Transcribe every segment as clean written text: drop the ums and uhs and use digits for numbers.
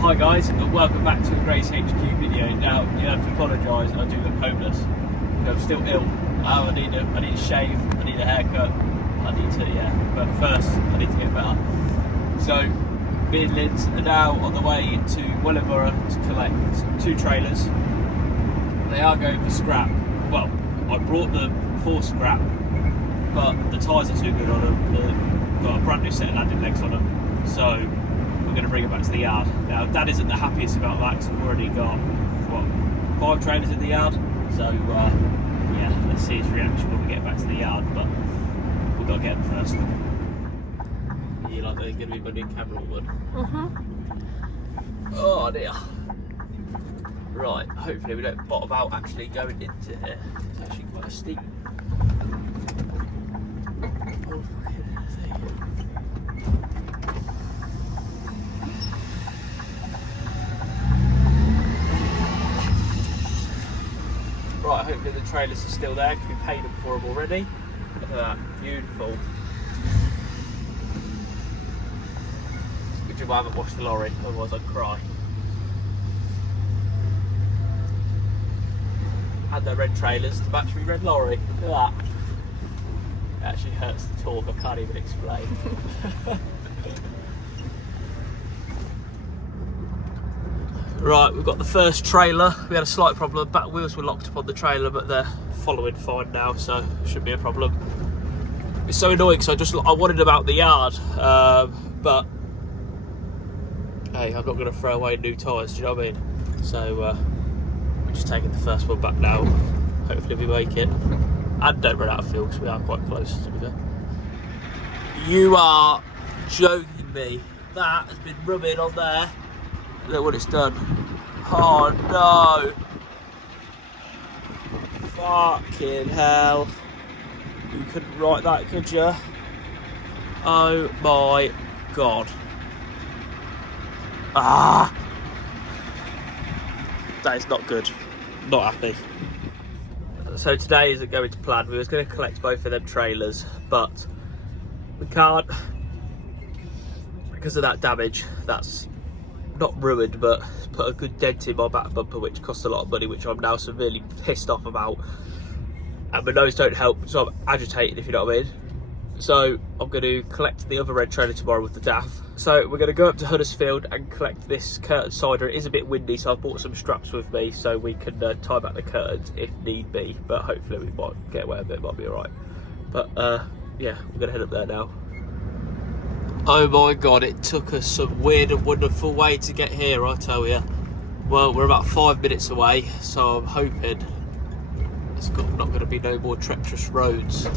Hi guys, and welcome back to a GraysHQ video. Now, you have to apologise, I do look homeless. I'm still ill. I need a shave, I need a haircut, but first I need to get better. So, me and Linz are now on the way to Wellingborough to collect 2 trailers. They are going for scrap. Well, I brought them for scrap, but the tyres are too good on them. They've got a brand new set of landing legs on them. So, we're going to bring it back to the yard. Now, Dad isn't the happiest about that because we've already got, 5 trailers in the yard. So, yeah, let's see his reaction when we get back to the yard, but we've got to get them first. You like they're going to be my new camera wood? Oh dear. Right, hopefully we don't bottom out actually going into here. It's actually quite a steep. Right, hopefully the trailers are still there because we paid them for them already. Look at that, beautiful. Good job I haven't washed the lorry, otherwise I'd cry. And the red trailers to match my red lorry. Look at that. It actually hurts to talk, I can't even explain. Right, we've got the first trailer. We had a slight problem. Back wheels were locked up on the trailer, but they're following fine now, so shouldn't be a problem. It's so annoying because I wanted them out the yard, but hey, I'm not going to throw away new tyres. Do you know what I mean? So we're just taking the first one back now. Hopefully we make it, and don't run out of fuel because we are quite close to be fair. You are joking me. That has been rubbing on there. Look what it's done. Oh no! Fucking hell. You couldn't write that, could you? Oh my god. Ah! That is not good. Not happy. So today isn't going to plan. We was going to collect both of them trailers, but we can't because of that damage. That's not ruined, but put a good dent in my back bumper, which cost a lot of money, which I'm now severely pissed off about. And my nose don't help, so I'm agitated, if you know what I mean. So I'm going to collect the other red trailer tomorrow with the DAF. So we're going to go up to Huddersfield and collect this curtain cider. It is a bit windy, so I've brought some straps with me so we can tie back the curtains if need be. But hopefully we might get away with it, might be alright. But yeah, we're going to head up there now. Oh my god, it took us some weird and wonderful way to get here, I tell you. Well, we're about 5 minutes away, so I'm hoping it's not going to be no more treacherous roads.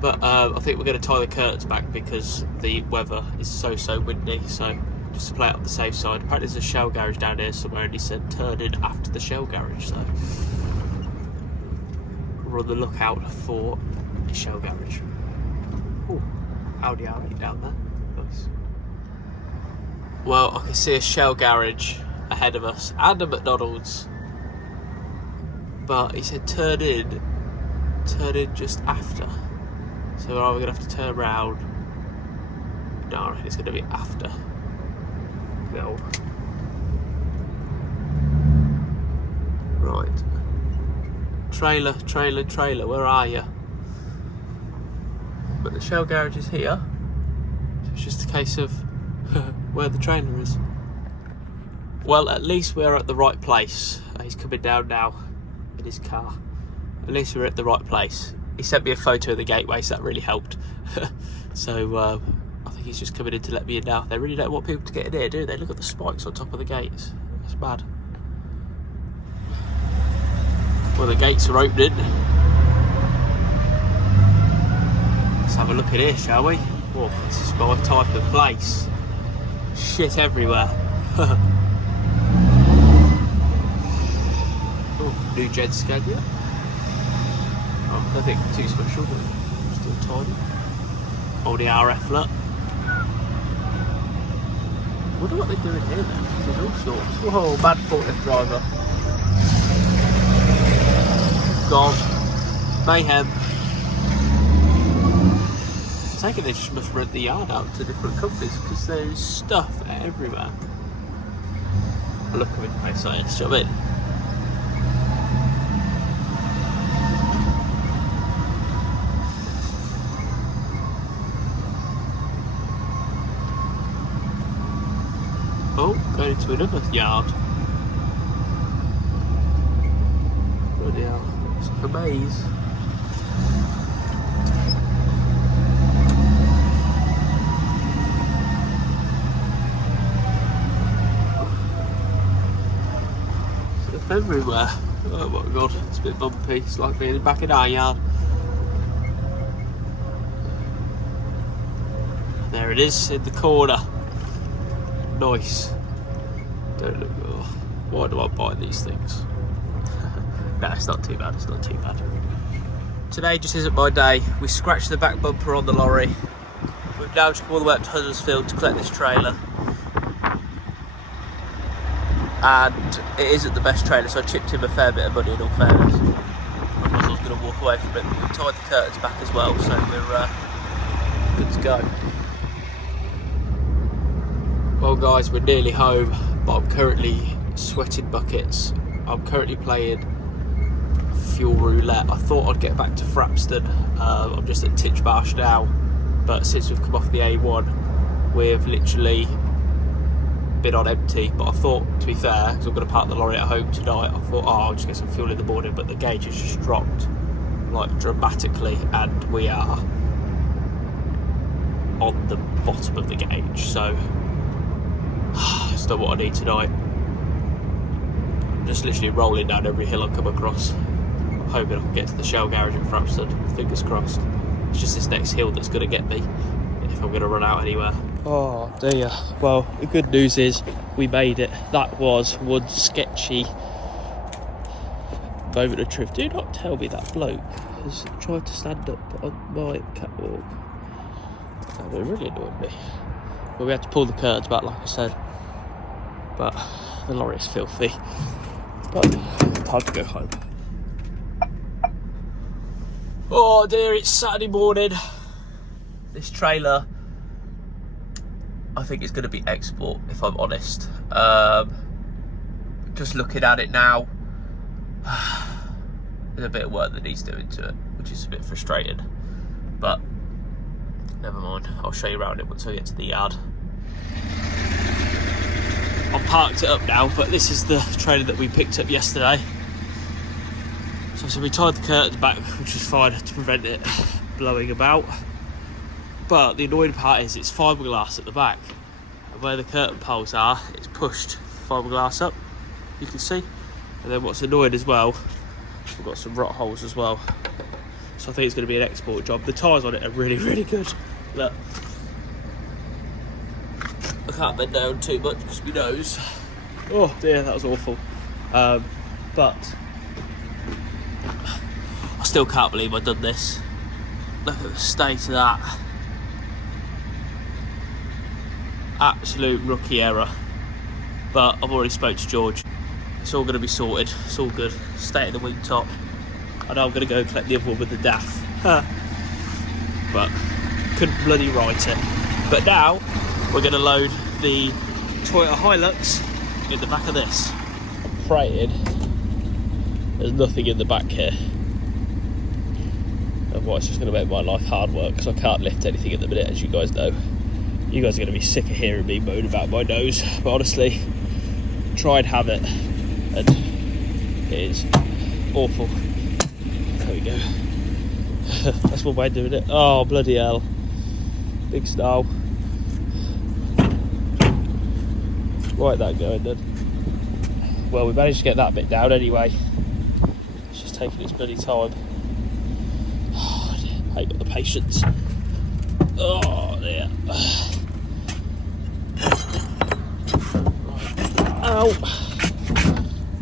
But I think we're going to tie the curtains back because the weather is so windy, so just to play it on the safe side. Apparently there's a Shell garage down here somewhere and he said turn in after the Shell garage, so we're on the lookout for a Shell garage. Ooh. Audi down there, nice. Well, I can see a Shell garage ahead of us and a McDonald's, but he said turn in just after. So we're either going to have to turn around. No, I reckon it's going to be after. No. Right. Trailer, where are you? But the Shell garage is here, so it's just a case of where the trailer is. Well, at least we're at the right place. He's coming down now in his car. At least we're at the right place. He sent me a photo of the gateway, so that really helped. So I think he's just coming in to let me in now. They really don't want people to get in here, do they? Look at the spikes on top of the gates. It's bad. Well, the gates are opening. Let's have a look at here, shall we? Oh, this is my type of place. Shit everywhere. Oh, new Jet Scaina. Oh, nothing too special, but still tiny. Oh, the RF look. Wonder what they're doing here then. There's all sorts. Whoa, bad forklift driver. Gone. Mayhem. I take it they just must rent the yard out to different companies because there's stuff everywhere. look at the place like this, do you know what I mean? Oh, going into another yard. Bloody hell, it's like a maze. Stuff everywhere. Oh my god, it's a bit bumpy. It's like being back in our yard. There it is in the corner. Nice. Don't look. Oh, why do I buy these things? No, it's not too bad. It's not too bad. Today just isn't my day. We scratched the back bumper on the lorry. We've now just come all the way up to Huddersfield to collect this trailer. And it isn't the best trailer, so I chipped him a fair bit of money in all fairness. I was going to walk away from it, but we tied the curtains back as well, so we're good to go. Well guys, we're nearly home, but I'm currently sweating buckets. I'm currently playing fuel roulette. I thought I'd get back to Frapston. I'm just at Titchmarsh now, but since we've come off the A1, we've literally been on empty. But I thought, to be fair, because I'm going to park the lorry at home tonight, I thought, oh, I'll just get some fuel in the morning, but the gauge has just dropped like dramatically, and we are on the bottom of the gauge, so it's not what I need tonight. I'm just literally rolling down every hill I come across. I'm hoping I can get to the Shell garage at Frapston. Fingers crossed. It's just this next hill that's going to get me if I'm going to run out anywhere. Oh dear. Well, the good news is we made it. That was one sketchy moment of truth. Do not tell me that bloke has tried to stand up on my catwalk. That would really annoyed me. Well, we had to pull the curtains back, like I said. But the lorry is filthy. But time to go home. Oh dear, it's Saturday morning. This trailer, I think it's going to be export, if I'm honest. Just looking at it now, there's a bit of work that needs doing to it, which is a bit frustrating. But never mind, I'll show you around it once I get to the yard. I've parked it up now, but this is the trailer that we picked up yesterday. So we tied the curtains back, which is fine to prevent it blowing about. But the annoying part is it's fiberglass at the back. And where the curtain poles are, it's pushed fiberglass up, you can see. And then what's annoying as well, we've got some rot holes as well. So I think it's going to be an export job. The tyres on it are really, really good. Look. I can't bend down too much because my nose. Oh dear, that was awful. But I still can't believe I've done this. Look at the state of that. Absolute rookie error. But I've already spoke to George. It's all going to be sorted. It's all good. State of the wing top. I know I'm going to go collect the other one with the DAF. But couldn't bloody write it. But now we're going to load the Toyota Hilux in the back of this. I'm praying there's nothing in the back here. Otherwise it's just going to make my life hard work because I can't lift anything at the minute, as you guys know. You guys are going to be sick of hearing me moan about my nose. But honestly, try and have it. And it is awful. There we go. That's one way of doing it. Oh, bloody hell. Big style. Right, that going then. Well, we managed to get that bit down anyway. It's just taking its bloody time. Oh, dear. I ain't got the patience. Oh, dear. Right. Ow.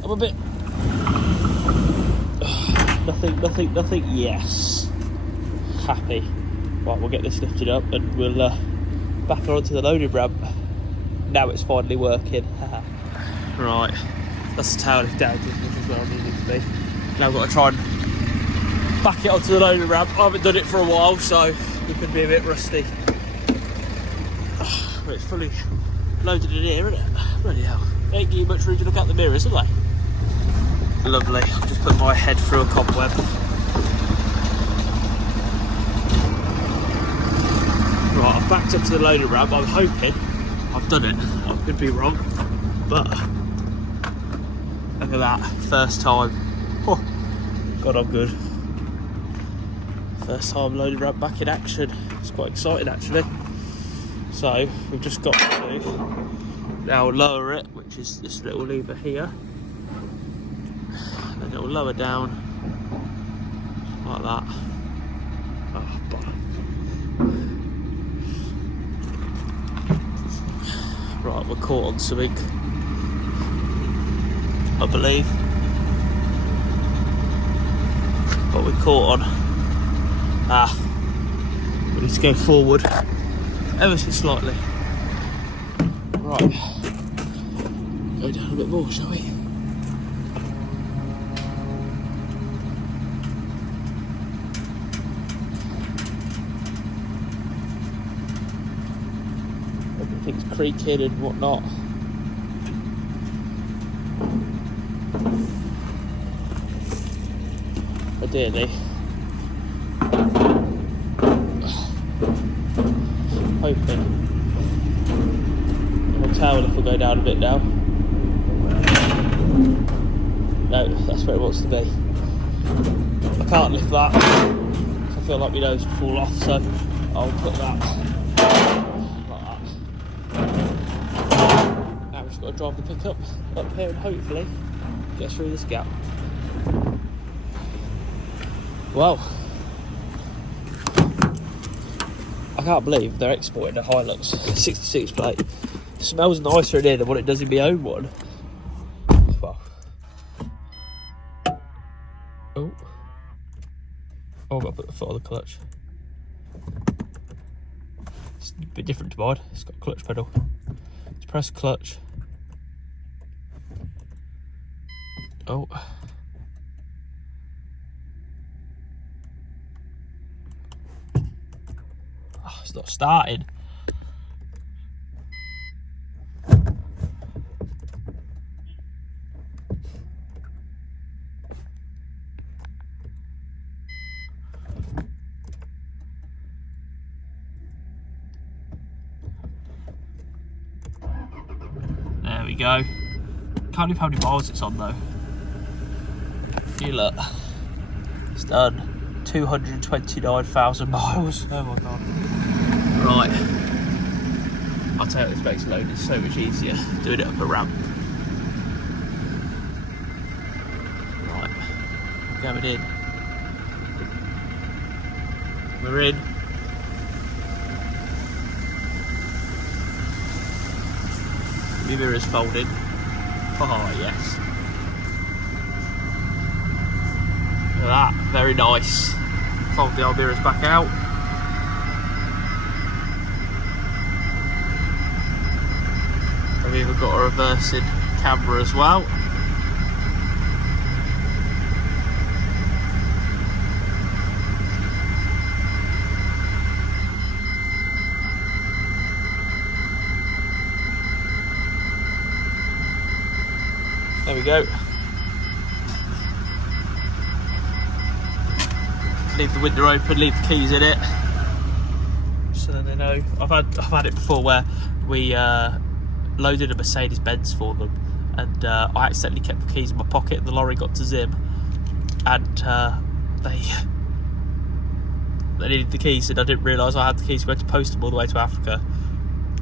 I'm a bit... Nothing. Yes. Happy. Right, we'll get this lifted up and we'll back her onto the loading ramp. Now it's finally working. Right, that's the tail lift down, which is where I need it to be. Now I've got to try and back it onto the loading ramp. I haven't done it for a while, so we could be a bit rusty. But it's fully loaded in here, isn't it? Bloody hell. They give you much room to look out the mirrors, do they? Lovely. I've just put my head through a cobweb. Right, I've backed up to the loading ramp. I'm hoping I've done it. I could be wrong, but look at that. First time. Oh, God, I'm good. First time loading ramp back in action. It's quite exciting actually. So we've just got to now lower it, which is this little lever here. Then it will lower down like that. Oh, bother. Right, we're caught on something, I believe. What we're caught on. We need to go forward ever so slightly. Right, go down a bit more, shall we? Everything's creaking and whatnot. Ideally, hoping the tail lift will go down a bit now. No, that's where it wants to be. I can't lift that, so I feel like my nose will fall off, so I'll put that like that. Now we've just got to drive the pickup up here and hopefully get through this gap. Wow. I can't believe they're exporting a Hilux 66 plate. It smells nicer in here than what it does in my own one. Wow. Oh, I've got to put the foot on the clutch. It's a bit different to mine. It's got a clutch pedal. Let's press clutch. Oh. It's not starting. There we go. Can't believe how many miles it's on though. You look. It's done 229,000 miles. Oh my god. Right, I'll tell you, this makes loading so much easier doing it up a ramp. Right, going in. We're in. The mirror's folded. Oh yes. Look at that, very nice. Fold the old mirrors back out. We've even got a reversing camera as well. There we go. Leave the window open, leave the keys in it, so then they know. I've had it before where we loaded a Mercedes Benz for them, and I accidentally kept the keys in my pocket and the lorry got to Zim, and they needed the keys, and I didn't realise I had the keys. We had to post them all the way to Africa.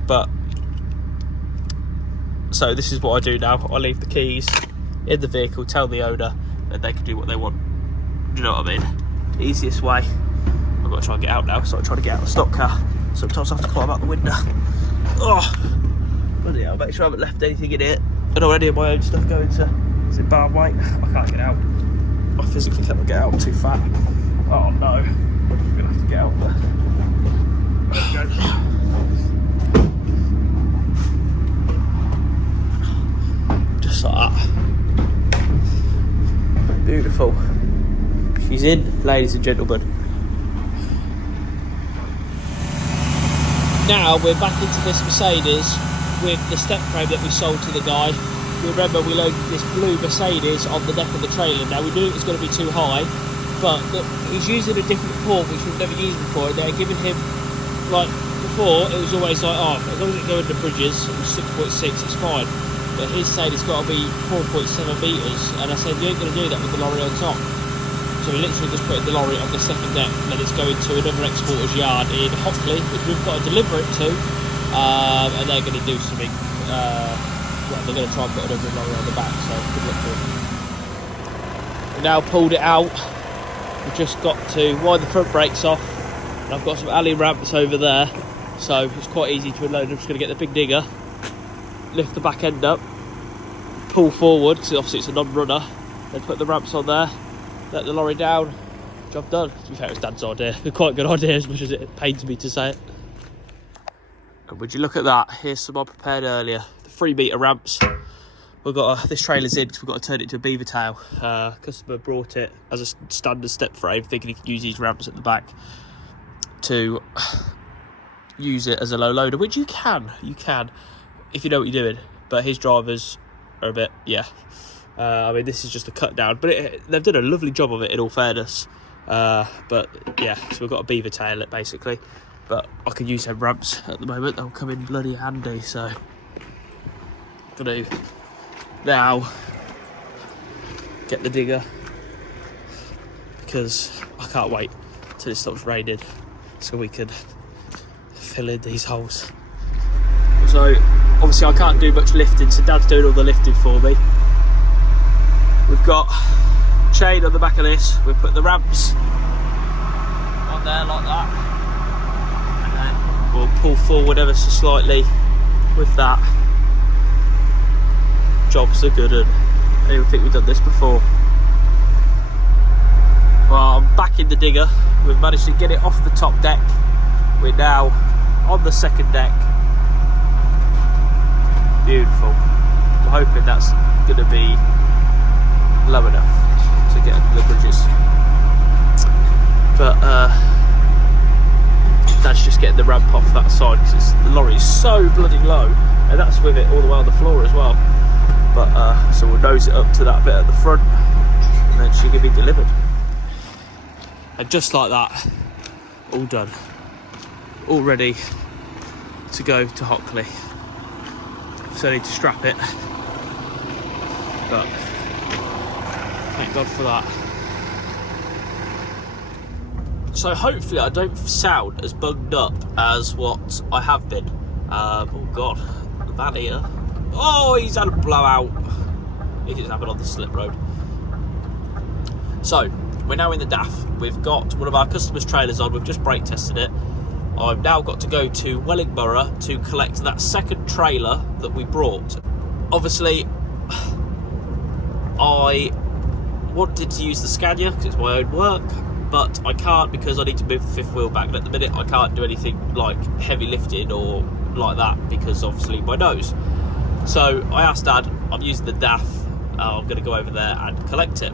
But so this is what I do now. I leave the keys in the vehicle, tell the owner, and they can do what they want. Do you know what I mean? The easiest way. I've got to try and get out now, so I'm trying to get out of the stock car. Sometimes I have to climb out the window. Oh, bloody hell, make sure I haven't left anything in it. I don't want any of my own stuff going to, is it bar weight? I can't get out. I physically cannot get out, I'm too fat. Oh no, I'm going to have to get out there. There we go. Just like that. Beautiful. She's in, ladies and gentlemen. Now we're back into this Mercedes with the step frame that we sold to the guy. you remember we loaded this blue Mercedes on the deck of the trailer. Now we knew it was going to be too high, but he's using a different port which we've never used before, and they're giving him, like before it was always like, oh, as long as it goes under bridges, it was 6.6, it's fine. But he's saying it's got to be 4.7 metres, and I said, you ain't going to do that with the lorry on top. So we literally just put the lorry on the second deck, and then it's going to another exporter's yard in Hockley, which we've got to deliver it to, and they're going to do something. Well, they're going to try and put another lorry on the back, so good luck to them. We now pulled it out. We've just got to wind the front brakes off, and I've got some alley ramps over there, so it's quite easy to unload. I'm just going to get the big digger, lift the back end up, pull forward, because obviously it's a non-runner, then put the ramps on there, let the lorry down, job done. To be fair, it was Dad's idea. Quite a good idea, as much as it pains me to say it. And would you look at that? Here's some I prepared earlier. The 3 metre ramps. We've got this trailer's in because we've got to turn it to a beaver tail. Customer brought it as a standard step frame, thinking he could use these ramps at the back to use it as a low loader, which you can if you know what you're doing. But his drivers are a bit, I mean, this is just a cut down, but they've done a lovely job of it, in all fairness. But yeah, so we've got a beaver tail it basically. But I can use them ramps at the moment. They'll come in bloody handy. So gonna now get the digger, because I can't wait till it stops raining so we can fill in these holes. So obviously I can't do much lifting, so Dad's doing all the lifting for me. We've got chain on the back of this. We've put the ramps on there like that, and then we'll pull forward ever so slightly with that. Jobs are good, and I don't even think we've done this before. Well, I'm back in the digger. We've managed to get it off the top deck. We're now on the second deck. Beautiful. I'm hoping that's going to be low enough to get under the bridges. But that's just getting the ramp off that side, because the lorry is so bloody low, and that's with it all the way on the floor as well. But so we'll nose it up to that bit at the front, and then she can be delivered. And just like that, all done, all ready to go to Hockley. So I need to strap it, but thank God for that. So hopefully I don't sound as bunged up as what I have been. Oh God, the van here. Oh, he's had a blowout. He didn't have it on the slip road. So we're now in the DAF. We've got one of our customers' trailers on. We've just brake tested it. I've now got to go to Wellingborough to collect that second trailer that we brought. Obviously, I wanted to use the Scaina because it's my own work, but I can't because I need to move the fifth wheel back. And at the minute, I can't do anything like heavy lifting or like that because obviously my nose. So I asked Dad, I'm using the DAF, I'm going to go over there and collect it.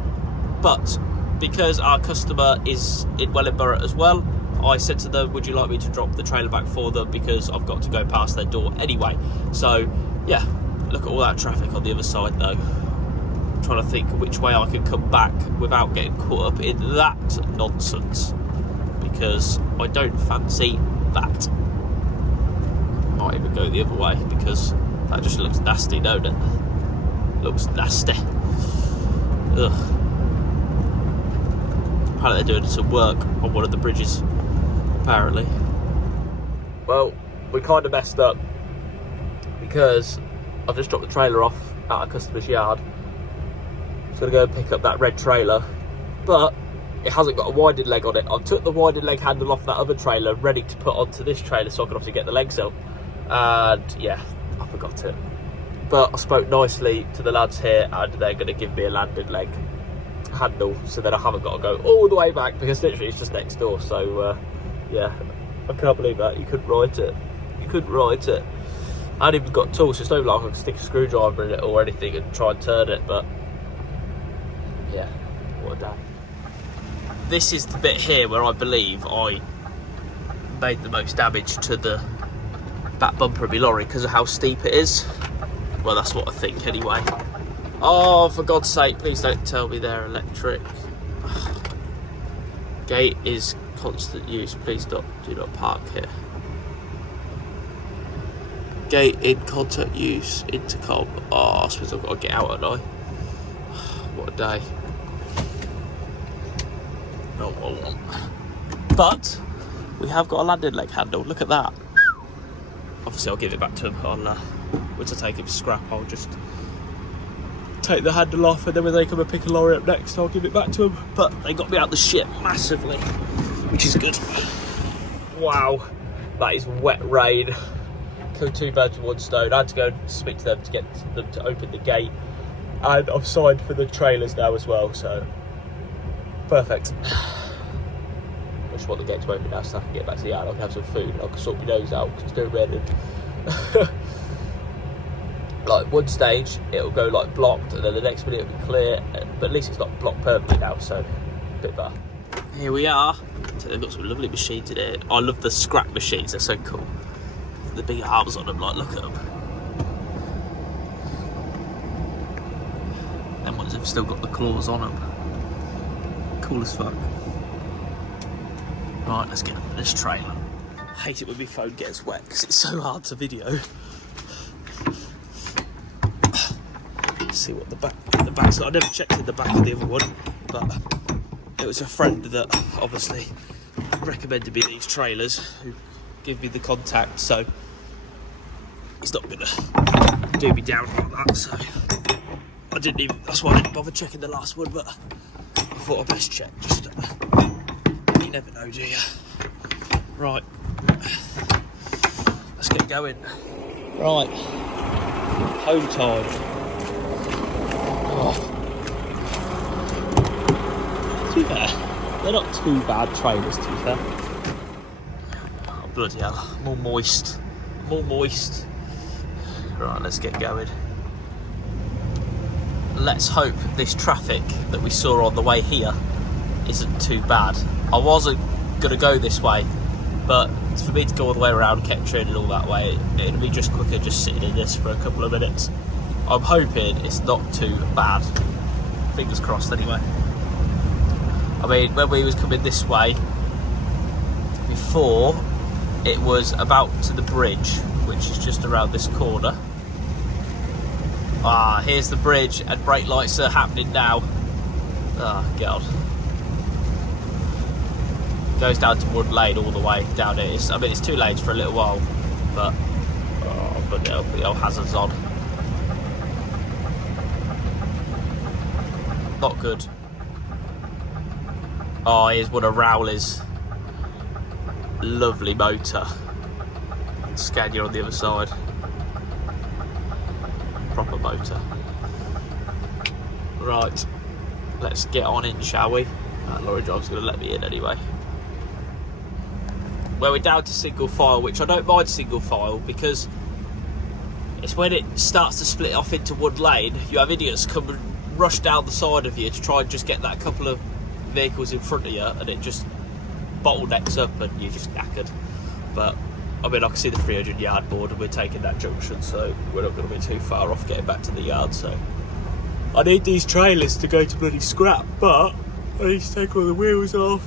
But because our customer is in Wellingborough as well, I said to them, would you like me to drop the trailer back for them, because I've got to go past their door anyway. So yeah, look at all that traffic on the other side though. I'm trying to think which way I can come back without getting caught up in that nonsense, because I don't fancy that. Might even go the other way, because that just looks nasty, don't it? Looks nasty. Ugh. Apparently they're doing some work on one of the bridges, apparently. Well, we kind of messed up, because I've just dropped the trailer off at our customer's yard. I'm going to go and pick up that red trailer, but it hasn't got a winding leg on it. I took the winding leg handle off that other trailer, ready to put onto this trailer so I can obviously get the legs up. And yeah, I forgot it. But I spoke nicely to the lads here, and they're going to give me a landing leg handle, so that I haven't got to go all the way back, because literally it's just next door. So yeah, I can't believe that. You couldn't write it. You couldn't write it. I hadn't even got tools, so it's no like I can stick a screwdriver in it or anything and try and turn it, but yeah, what a day. This is the bit here where I believe I made the most damage to the back bumper of my lorry because of how steep it is. Well, that's what I think anyway. Oh, for God's sake, please don't tell me they're electric. Gate is constant use. Please do not park here. Gate in constant use. Intercom. Oh, I suppose I've got to get out, haven't I? What a day. Not what I want. But we have got a landing leg handle. Look at that. Obviously, I'll give it back to him. Once I take him to scrap, I'll just take the handle off, and then when they come and pick a lorry up next, I'll give it back to them. But they got me out the shit massively, which is good. Wow, that is wet rain. Killed 2 birds with 1 stone. I had to go and speak to them to get them to open the gate, and I've signed for the trailers now as well, so perfect. I just want the gate to open now so I can get back to the yard. I can have some food and I can sort my nose out because it's doing red. Like one stage it'll go like blocked, and then the next minute it'll be clear, but at least it's not blocked permanently now, so a bit better. Here we are. So they've got some lovely machines in here. I love the scrap machines, they're so cool. The big arms on them, like look at them. Them ones have still got the claws on them. Cool as fuck. Right, let's get into this trailer. I hate it when my phone gets wet because it's so hard to video. See what the back's like. I never checked in the back of the other one, but it was a friend that obviously recommended me these trailers, who gave me the contact, so he's not gonna do me down like that, so that's why I didn't bother checking the last one, but I thought I'd best check, just you never know, do you? Right, let's get going. Right, home time. Oh. To be fair, they're not too bad trailers, to be fair. Oh, bloody hell, more moist. Right, let's get going. Let's hope this traffic that we saw on the way here isn't too bad. I wasn't going to go this way, but for me to go all the way around, kept turning all that way, it'd be just quicker just sitting in this for a couple of minutes. I'm hoping it's not too bad. Fingers crossed anyway. I mean, when we was coming this way, before, it was about to the bridge, which is just around this corner. Ah, here's the bridge, and brake lights are happening now. Oh, God. Goes down to Wood Lane all the way down here. I mean, it's 2 lanes for a little while, but the old hazards on. Not good. Oh, here's one of Rowley's. Lovely motor. Scaina on the other side. Proper motor. Right, let's get on in, shall we? Lorry driver's going to let me in anyway. Well, we're down to single file, which I don't mind single file because it's when it starts to split off into one lane, you have idiots come and rush down the side of you to try and just get that couple of vehicles in front of you, and it just bottlenecks up and you're just knackered. But I mean, I can see the 300 yard board and we're taking that junction, so we're not going to be too far off getting back to the yard. So I need these trailers to go to bloody scrap, but I need to take all the wheels off.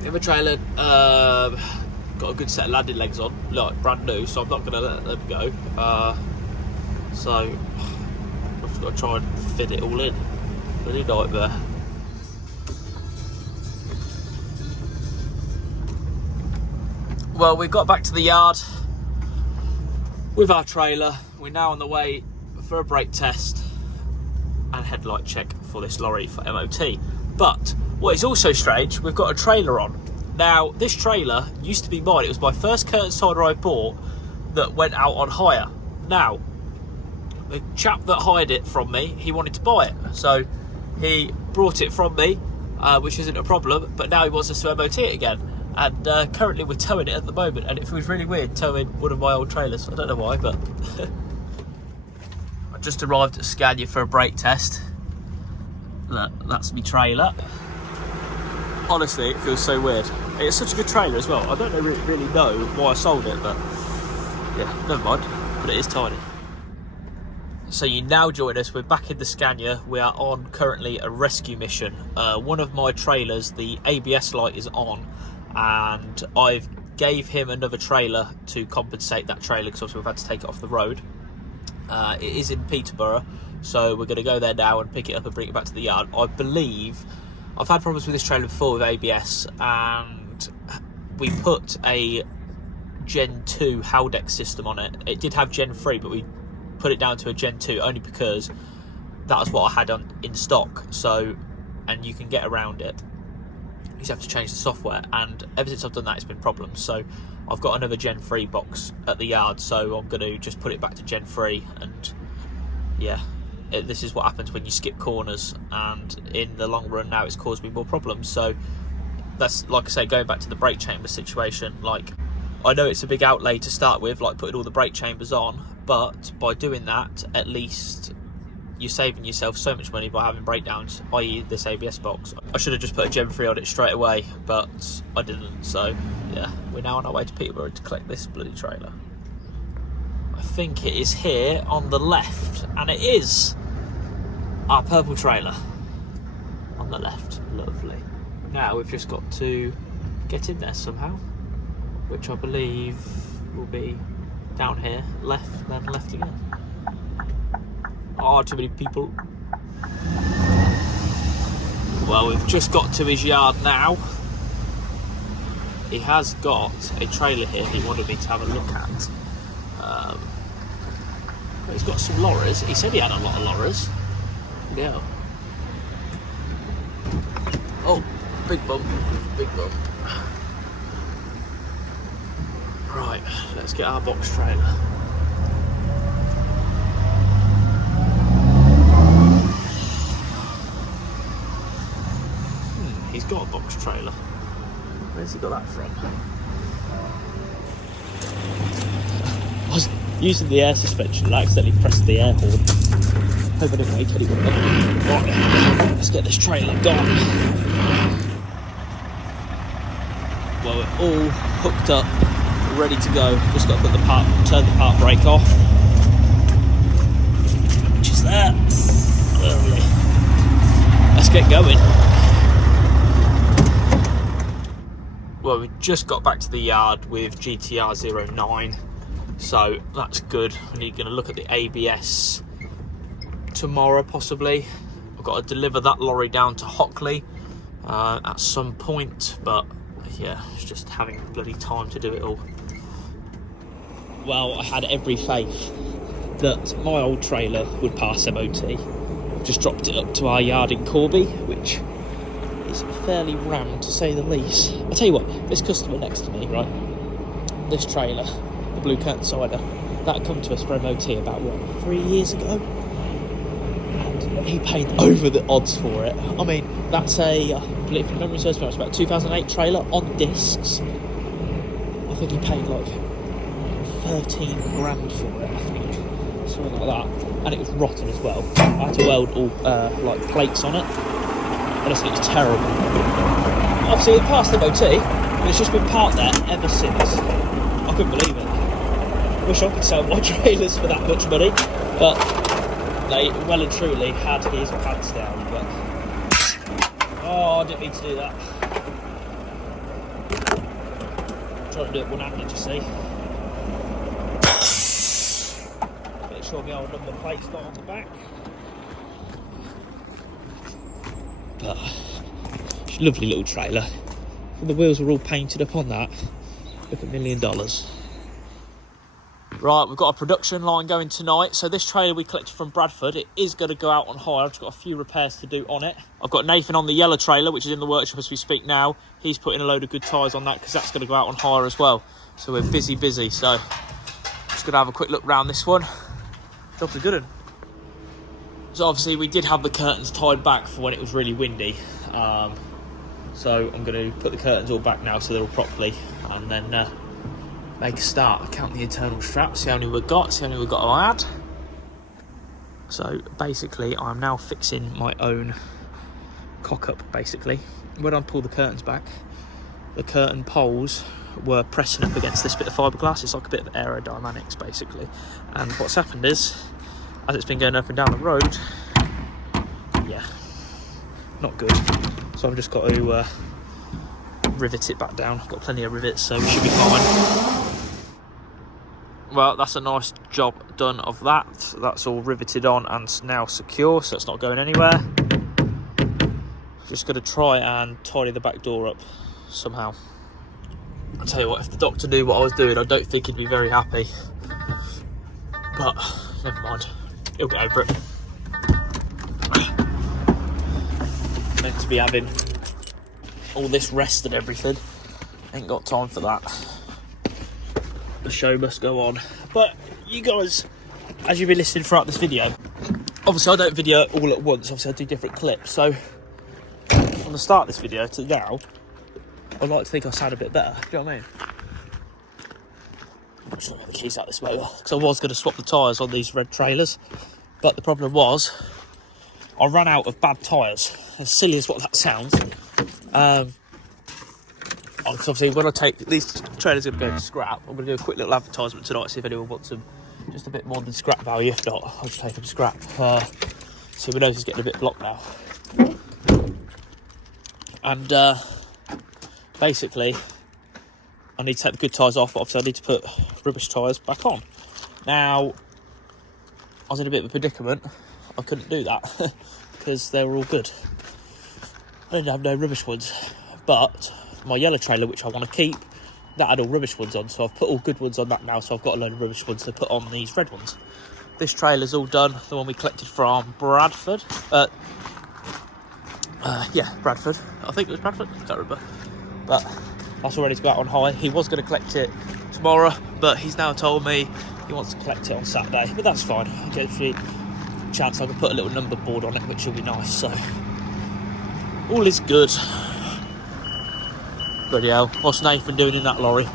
The other trailer got a good set of landing legs on, like brand new, so I'm not going to let them go. So I've got to try and fit it all in. Bloody nightmare. Well, we got back to the yard with our trailer. We're now on the way for a brake test and headlight check for this lorry for MOT. But what is also strange, we've got a trailer on. Now, this trailer used to be mine. It was my first curtain sider I bought that went out on hire. Now, the chap that hired it from me, he wanted to buy it. So he brought it from me, which isn't a problem, but now he wants us to MOT it again. And currently we're towing it at the moment, and it feels really weird towing one of my old trailers. I don't know why, but I just arrived at Scaina for a brake test. That's my trailer. Honestly, it feels so weird. It's such a good trailer as well. I don't really know why I sold it, but yeah, never mind. But it is tiny. So you now join us, we're back in the Scaina. We are on currently a rescue mission. One of my trailers, the ABS light is on, and I've gave him another trailer to compensate that trailer because obviously we've had to take it off the road. It is in Peterborough, so we're going to go there now and pick it up and bring it back to the yard. I believe I've had problems with this trailer before with ABS, and we put a Gen 2 Haldex system on it. It did have Gen 3, but we put it down to a Gen 2 only because that was what I had in stock. So, and you can get around it. You just have to change the software, and ever since I've done that, it's been problems. So I've got another Gen 3 box at the yard, so I'm going to just put it back to Gen 3. And yeah, this is what happens when you skip corners, and in the long run now it's caused me more problems. So that's, like I say, going back to the brake chamber situation. Like, I know it's a big outlay to start with, like putting all the brake chambers on, but by doing that, at least you're saving yourself so much money by having breakdowns, i.e. this ABS box. I should have just put a Gen 3 on it straight away, but I didn't. So yeah, we're now on our way to Peterborough to collect this bloody trailer. I think it is here on the left, and it is our purple trailer on the left. Lovely. Now we've just got to get in there somehow, which I believe will be down here, left, then left again. Oh, too many people. Well, we've just got to his yard now. He has got a trailer here he wanted me to have a look at. He's got some lorries. He said he had a lot of lorries. Yeah. Oh, big bump, big bump. Right, let's get our box trailer. He's got a box trailer. Where's he got that from? I was using the air suspension and I accidentally pressed the air horn. Hope I didn't wake anyone up. Right, let's get this trailer gone. Well, we're all hooked up, ready to go. Just got to put turn the park brake off, which is there. Lovely. Let's get going. Well, we just got back to the yard with GTR 09, so that's good. We're going to look at the ABS tomorrow, possibly. I've got to deliver that lorry down to Hockley at some point, but yeah, it's just having bloody time to do it all. Well, I had every faith that my old trailer would pass MOT. I've just dropped it up to our yard in Corby, which is fairly rammed to say the least. I'll tell you what, this customer next to me, right, this trailer, the blue curtain cider, that come to us for MOT about, what, 3 years ago? And he paid over the odds for it. I mean, that's a, I believe if memory serves me, it's about a 2008 trailer on discs. I think he paid like 13 grand for it, I think, something like that. And it was rotten as well. I had to weld all like plates on it. Honestly, it's terrible. Obviously, it passed the MOT, but it's just been parked there ever since. I couldn't believe it. Wish I could sell my trailers for that much money, but they well and truly had his pants down. But oh, I didn't mean to do that. I'm trying to do it one-handed, you see. Make sure my old number plate's not on the back. But it's a lovely little trailer. The wheels were all painted up on that. Look at $1 million. Right, we've got a production line going tonight. So this trailer we collected from Bradford, it is going to go out on hire. I've just got a few repairs to do on it. I've got Nathan on the yellow trailer, which is in the workshop as we speak now. He's putting a load of good tyres on that because that's going to go out on hire as well. So we're busy. So just going to have a quick look round this one. Job's a good one. So obviously we did have the curtains tied back for when it was really windy. So I'm going to put the curtains all back now so they're all properly, and then make a start. Count the internal straps, see how many we've got, to add. So basically I'm now fixing my own cock up basically. When I pull the curtains back, the curtain poles were pressing up against this bit of fiberglass. It's like a bit of aerodynamics basically. And what's happened is as it's been going up and down the road, yeah, not good. So I've just got to rivet it back down. Got plenty of rivets, so we should be fine. Well, that's a nice job done of that. That's all riveted on and now secure, so it's not going anywhere. Just going to try and tidy the back door up somehow. I'll tell you what, if the doctor knew what I was doing, I don't think he'd be very happy. But never mind, he'll get over it. Meant to be having all this rest and everything. Ain't got time for that. The show must go on. But you guys, as you've been listening throughout this video, obviously I don't video all at once, obviously I do different clips. So from the start of this video to now, I'd like to think I sound a bit better. Do you know what I mean? I'm just going to get the keys out this way, because I was going to swap the tyres on these red trailers, but the problem was I ran out of bad tyres. As silly as what that sounds. Because obviously when I take these trailers are going to go to scrap, I'm going to do a quick little advertisement tonight, see if anyone wants them just a bit more than scrap value. If not, I'll just take them scrap. So my nose is getting a bit blocked now. And basically I need to take the good tyres off, but obviously I need to put rubbish tyres back on. Now, I was in a bit of a predicament. I couldn't do that because they were all good. I didn't have no rubbish ones, but my yellow trailer, which I want to keep, that had all rubbish ones on, so I've put all good ones on that now, so I've got a load of rubbish ones to put on these red ones. This trailer's all done, the one we collected from Bradford. Yeah, Bradford. I think it was Bradford, I can't remember. But that's all ready to go out on hire. He was going to collect it tomorrow, but he's now told me he wants to collect it on Saturday. But that's fine. I get a chance I can put a little number board on it, which will be nice. So all is good. Bloody hell, what's Nathan doing in that lorry?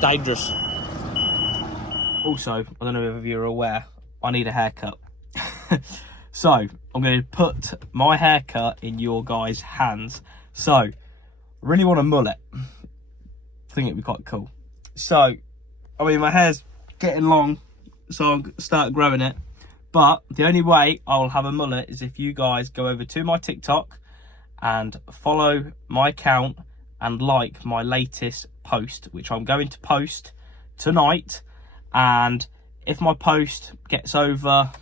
Dangerous. Also, I don't know if you're aware, I need a haircut. So I'm going to put my haircut in your guys' hands. So I really want a mullet. I think it'd be quite cool. So, I mean, my hair's getting long, so I'll start growing it. But the only way I'll have a mullet is if you guys go over to my TikTok and follow my account and like my latest post, which I'm going to post tonight. And if my post gets over,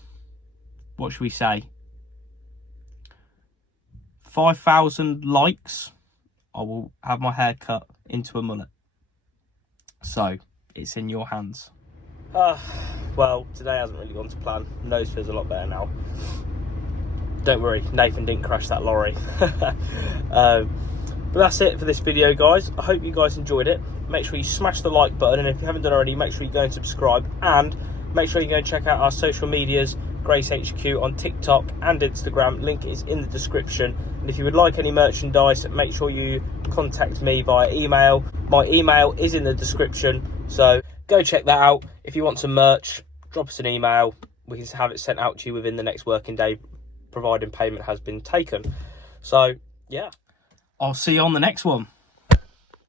what should we say, 5,000 likes, I will have my hair cut into a mullet. So it's in your hands. Well, today hasn't really gone to plan. Nose feels a lot better now. Don't worry, Nathan didn't crash that lorry. But that's it for this video, guys. I hope you guys enjoyed it. Make sure you smash the like button, and if you haven't done already, make sure you go and subscribe, and make sure you go and check out our social medias, GraysHQ on TikTok and Instagram. Link is in the description. And if you would like any merchandise, make sure you contact me via email. My email is in the description, so go check that out. If you want some merch, drop us an email. We can have it sent out to you within the next working day, providing payment has been taken. So yeah, I'll see you on the next one.